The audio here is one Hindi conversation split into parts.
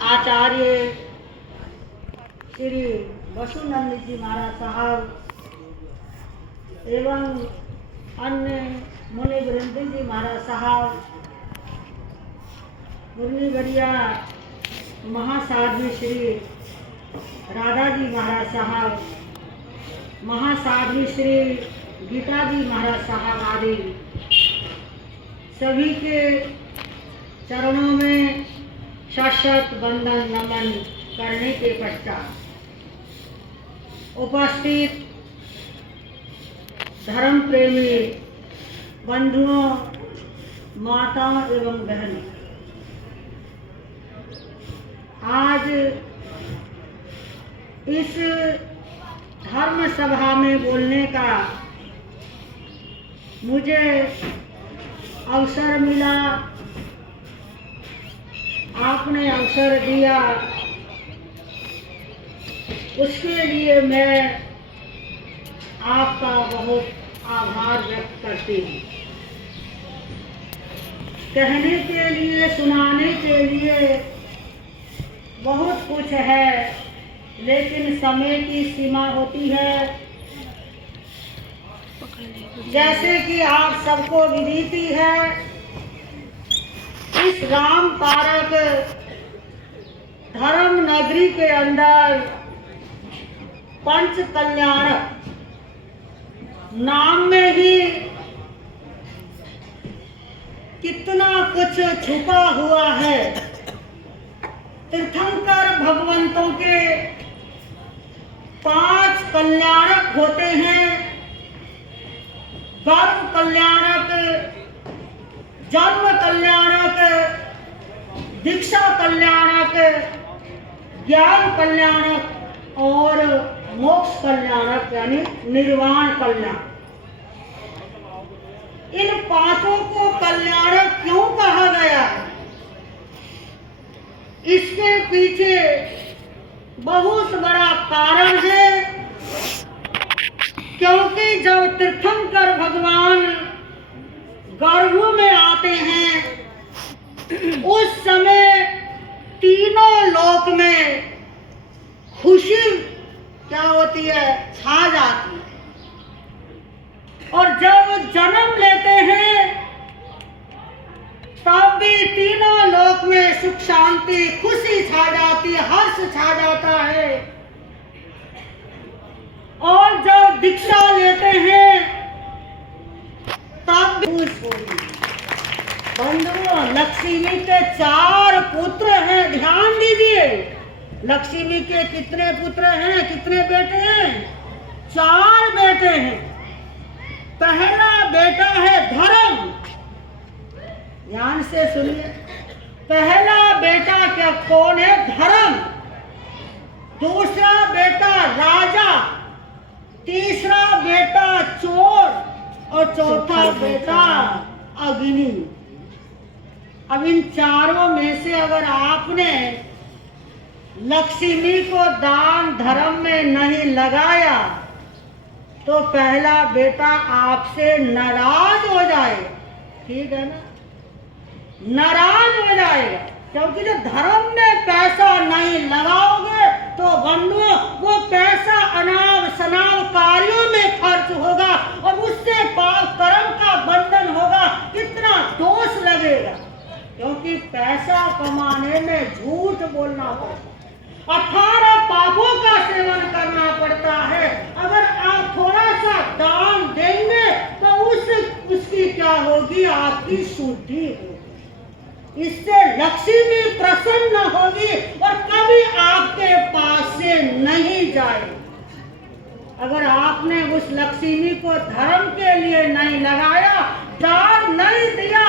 आचार्य श्री वसुनंद जी महाराज साहब एवं अन्य मुनि वृंद जी महाराज साहब, मुरलीगढ़िया महासाध्वी श्री राधा जी महाराज साहब, महासाध्वी श्री गीता जी महाराज साहब आदि सभी के चरणों में शत बंदन नमन करने के पश्चात उपस्थित धर्म प्रेमी बंधुओं, माताओं एवं बहनों, आज इस धर्म सभा में बोलने का मुझे अवसर मिला, आपने अवसर दिया, उसके लिए मैं आपका बहुत आभार व्यक्त करती हूँ। कहने के लिए, सुनाने के लिए बहुत कुछ है, लेकिन समय की सीमा होती है। जैसे कि आप सबको विदित है, इस राम पारक धर्म नगरी के अंदर पंच कल्याणक नाम में ही कितना कुछ छुपा हुआ है। तीर्थंकर भगवंतों के 5 कल्याणक होते हैं: गर्भ कल्याणक, जन्म कल्याणक, दीक्षा कल्याणक, ज्ञान कल्याणक और मोक्ष कल्याणक यानी निर्वाण कल्याण। इन 5 को कल्याणक क्यों कहा गया है? इसके पीछे बहुत बड़ा कारण है, क्योंकि जब तीर्थंकर भगवान गर्भ में आते हैं उस समय तीनों लोक में खुशी क्या होती है, छा जाती है। और जब जन्म लेते हैं तब भी तीनों लोक में सुख शांति खुशी छा जाती है, हर्ष छा जाता है। और जब दीक्षा लेते हैं तब भी खुश होती है। बंधुओं, लक्ष्मी के 4 पुत्र हैं, ध्यान दीजिए। लक्ष्मी के कितने पुत्र हैं, कितने बेटे हैं? 4 बेटे हैं। पहला बेटा है धर्म, ध्यान से सुनिए। पहला बेटा क्या कौन है? धर्म। दूसरा बेटा राजा, तीसरा बेटा चोर और चौथा बेटा अग्नि। अब इन चारों में से अगर आपने लक्ष्मी को दान धर्म में नहीं लगाया तो पहला बेटा आपसे नाराज हो जाएगा। ठीक है ना? नाराज हो जाएगा, क्योंकि जो धर्म में पैसा नहीं लगाओगे तो बंधुओं वो पैसा अनाव शनाव कार्यों में खर्च होगा और उससे पाप कर्म का बंधन होगा, कितना दोष लगेगा। क्योंकि पैसा कमाने में झूठ बोलना पड़ता, 18 पापों का सेवन करना पड़ता है। अगर आप थोड़ा सा दान देंगे तो उसकी क्या होगी? आपकी शुद्धि होगी। इससे लक्ष्मी प्रसन्न होगी और कभी आपके पास से नहीं जाएगी। अगर आपने उस लक्ष्मी को धर्म के लिए नहीं लगाया, दान नहीं दिया,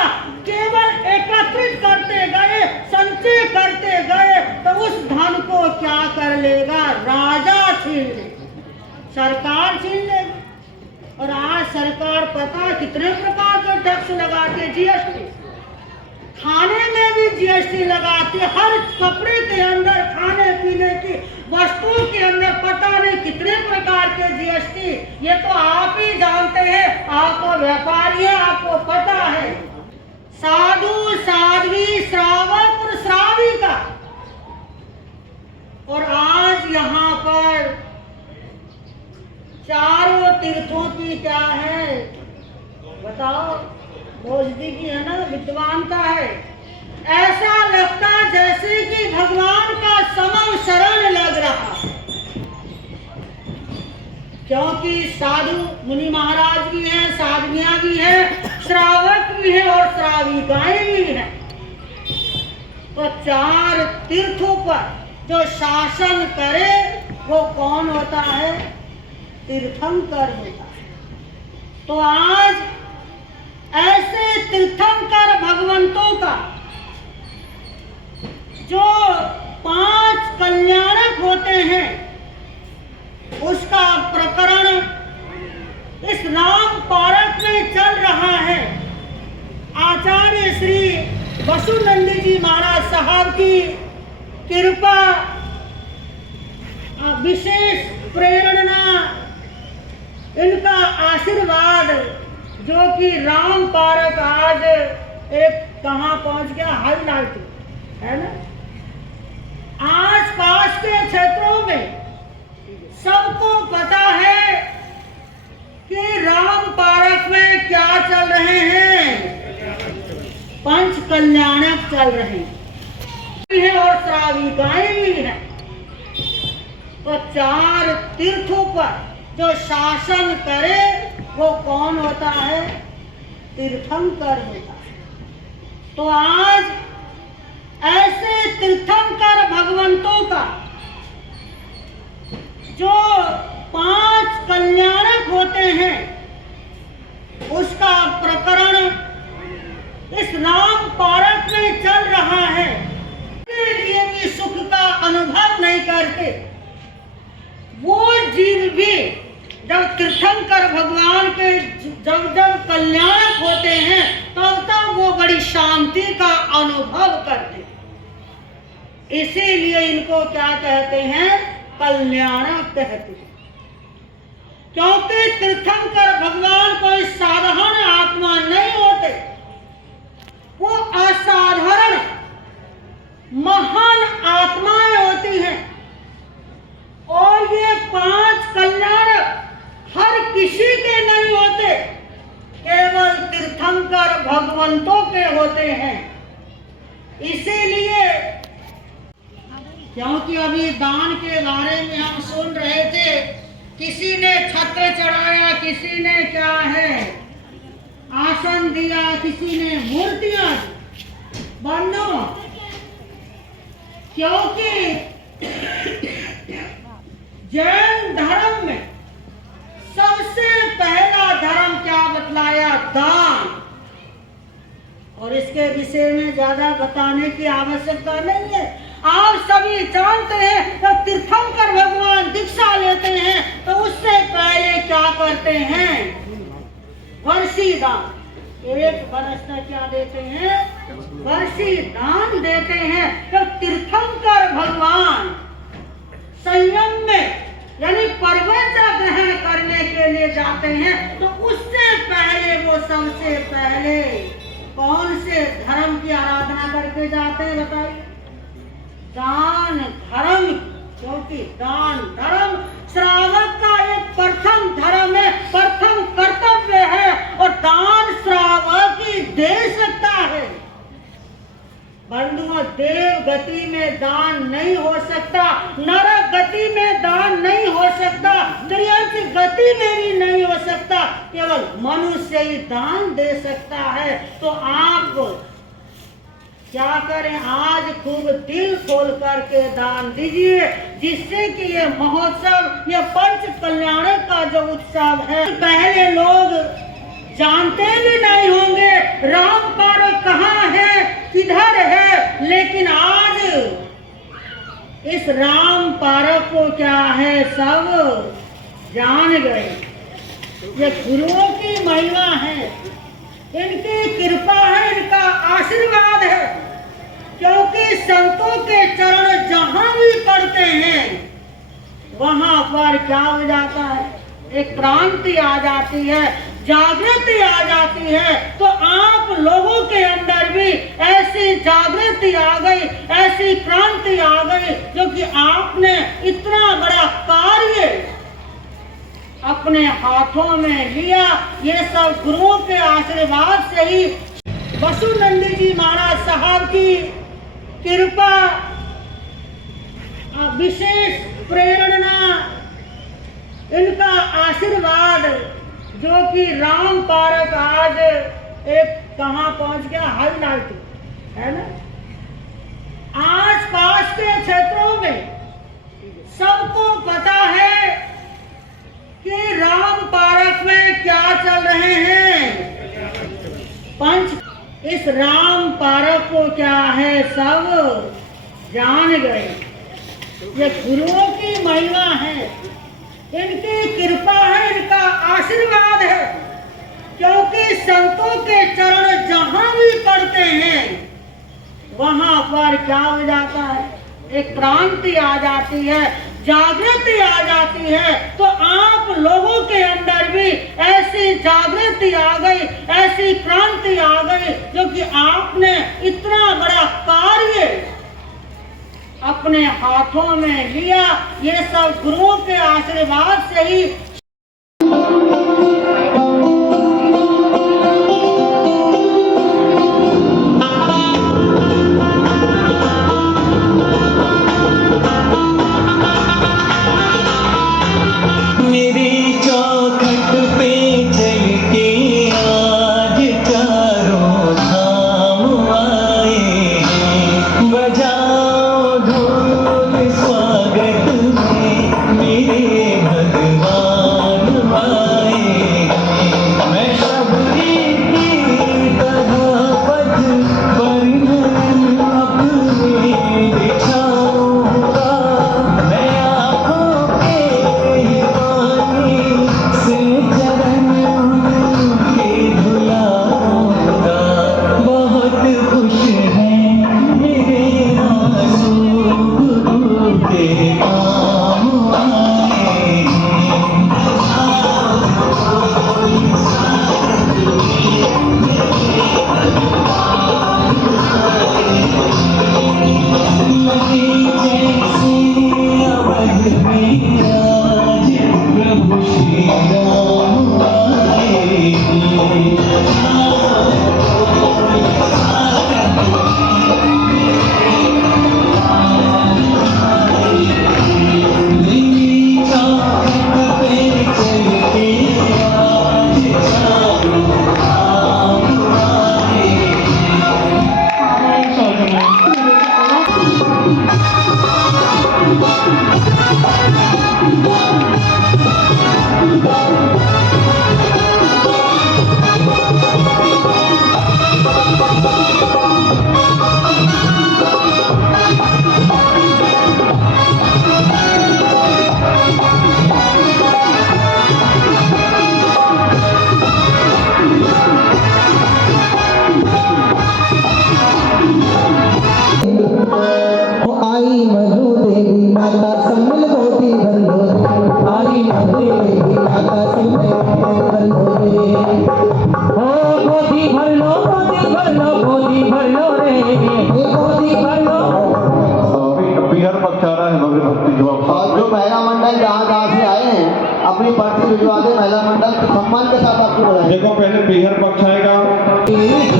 केवल एकत्रित करते गए, संचय करते गए, तो उस धन को क्या कर लेगा? राजा छीन लेगा, सरकार छीन लेगी। और आज सरकार पता है कितने प्रकार के टैक्स लगाते, जीएसटी, खाने में भी जीएसटी लगाती, हर कपड़े के अंदर, खाने पीने की वस्तुओं के अंदर पता नहीं कितने प्रकार के जीएसटी। ये तो आप ही जानते हैं, आपको व्यापारी है, आपको पता है। साधु, साध्वी, श्रावक और श्राविका तीर्थों की क्या है बताओ, भोजदी की है ना, विद्वानता है। ऐसा लगता जैसे कि भगवान का समम शरण लग रहा, क्योंकि साधु मुनि महाराज भी हैं, साधवियां भी हैं, श्रावक भी हैं और श्राविकाएं भी हैं। तो 4 तीर्थों पर जो शासन करे वो कौन होता है? तीर्थंकर होता है। तो आज ऐसे तीर्थंकर भगवंतों का जो 5 कल्याणक होते हैं उसका प्रकरण इस राम पारक में चल रहा है। आचार्य श्री वसुनंद जी महाराज साहब की कृपा, विशेष प्रेरणा, इनका आशीर्वाद, जो कि राम पारक आज एक कहाँ पहुंच गया, हाईलाइट है ना। आस पास के क्षेत्रों में सबको पता है कि राम पारक में क्या चल रहे हैं, 5 कल्याणक चल रहे हैं और श्राविकाएं भी हैं। तो 4 तीर्थों पर जो शासन करे वो कौन होता है? तीर्थंकर होता है। तो आज ऐसे तीर्थंकर भगवंतों का जो 5 कल्याणक होते हैं उसका प्रकरण इस राम पारक में चल रहा है। के लिए भी सुख का अनुभव नहीं करते वो जीव भी जब तीर्थंकर भगवान के जब कल्याणक होते हैं तब वो बड़ी शांति का अनुभव करते। इसीलिए इनको क्या कहते हैं? कल्याणक कहते हैं। क्योंकि तीर्थंकर भगवान कोई साधारण आत्मा नहीं होते, वो असाधारण महान आत्माएं होती हैं। और ये 5 कल्याणक हर किसी के नहीं होते, केवल तीर्थंकर भगवंतों के होते हैं। इसीलिए क्योंकि अभी दान के बारे में हम सुन रहे थे, किसी ने छत्र चढ़ाया, किसी ने क्या है आसन दिया, किसी ने मूर्तियां बनो, क्योंकि जैन धर्म में सबसे पहला धर्म क्या बतलाया? दान। और इसके विषय में ज्यादा बताने की आवश्यकता नहीं है, आप सभी जानते हैं। जब तीर्थंकर भगवान दीक्षा लेते हैं तो उससे पहले क्या करते हैं? वर्षी दान। एक वर्ष तक क्या देते हैं? वर्षी दान देते हैं। जब तीर्थंकर भगवान संयम में यानी परवैचा ग्रहण करने के लिए जाते हैं तो उससे पहले वो सबसे पहले कौन से धर्म की आराधना करके जाते हैं बताइए? दान धर्म। क्योंकि दान धर्म श्रावक का एक प्रथम धर्म है, प्रथम कर्तव्य है, और दान श्रावक ही दे सकता है। बंधुओं, देव गति में दान नहीं हो सकता, नरक गति में दान नहीं हो सकता, त्रियंच गति में भी नहीं हो सकता, केवल मनुष्य ही दान दे सकता है। तो आप क्या करें? आज खूब दिल खोल करके दान दीजिए, जिससे कि ये महोत्सव, ये 5 कल्याणक का जो उत्सव है, पहले लोग जानते भी नहीं होंगे राम पारक कहाँ है, किधर है, लेकिन आज इस राम पारक को क्या है सब जान गए। ये गुरुओं की महिमा है, इनकी कृपा है, इनका आशीर्वाद है। क्योंकि संतों के चरण जहां भी पड़ते हैं वहां पर क्या हो जाता है? एक क्रांति आ जाती है, जागृति आ जाती है। तो आप लोगों के अंदर भी ऐसी जागृति आ गई, ऐसी क्रांति आ गई, जो कि आपने इतना बड़ा कार्य अपने हाथों में लिया। ये सब गुरुओं के आशीर्वाद से ही वसुनंदी जी महाराज साहब की कृपा, विशेष प्रेरणा, इनका आशीर्वाद, जो कि राम पारक आज एक कहाँ पहुंच गया, हाईलाइट है ना। आस पास के क्षेत्रों में सबको पता है कि राम पारक में क्या चल रहे हैं। इस राम पारक को क्या है सब जान गए। ये गुरुओं की महिमा है, इनकी कृपा है, इनका आशीर्वाद है। क्योंकि संतों के चरण जहां भी पड़ते हैं वहां पर क्या हो जाता है, एक क्रांति आ जाती है, जागृति आ जाती है। तो आप लोगों के अंदर भी ऐसी जागृति आ गई, ऐसी क्रांति आ गई, जो कि आपने इतना बड़ा कार्य अपने हाथों में लिया। ये सब गुरुओं के आशीर्वाद से ही। अपनी पार्टी भिजवा दे, महिला मंडल सम्मान के साथ आपकी बधाई। देखो पहले पीहर पक्ष आएगा। Yeah.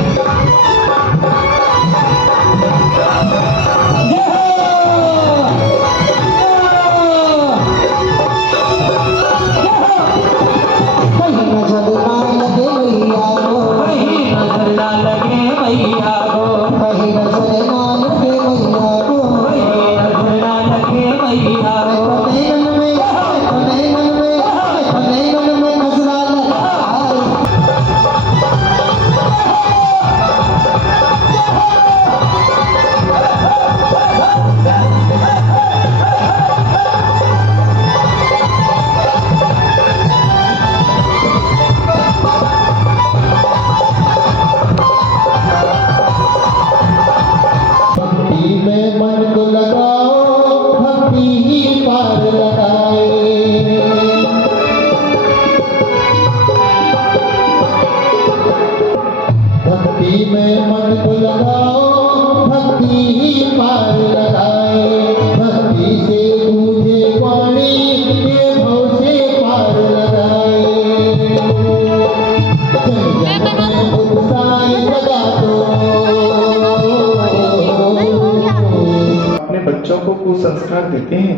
बच्चों को कुसंस्कार देते हैं?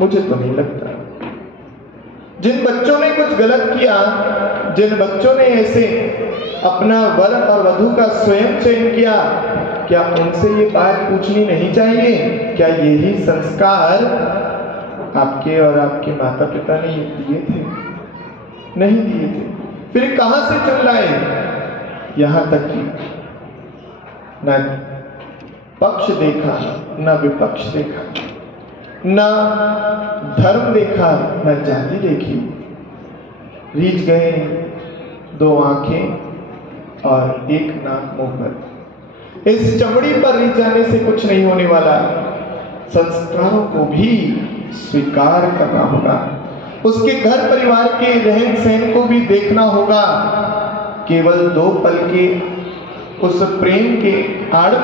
मुझे तो नहीं लगता। जिन बच्चों ने कुछ गलत किया, जिन बच्चों ने ऐसे अपना वर और वधू का स्वयं चयन किया, क्या उनसे ये बात पूछनी नहीं चाहिए? क्या यही संस्कार आपके और आपके माता पिता ने दिए थे? नहीं दिए थे। फिर कहां से चल लाए? यहां तक कि न पक्ष देखा, न विपक्ष देखा, न धर्म देखा, न जाति देखी, रीझ गए 2 आंखें और 1 नाक मुंह पर। इस चमड़ी पर रीझाने से कुछ नहीं होने वाला। संस्कारों को भी स्वीकार करना होगा, उसके घर परिवार के रहन सहन को भी देखना होगा। केवल 2 पल के उस प्रेम के आड़ में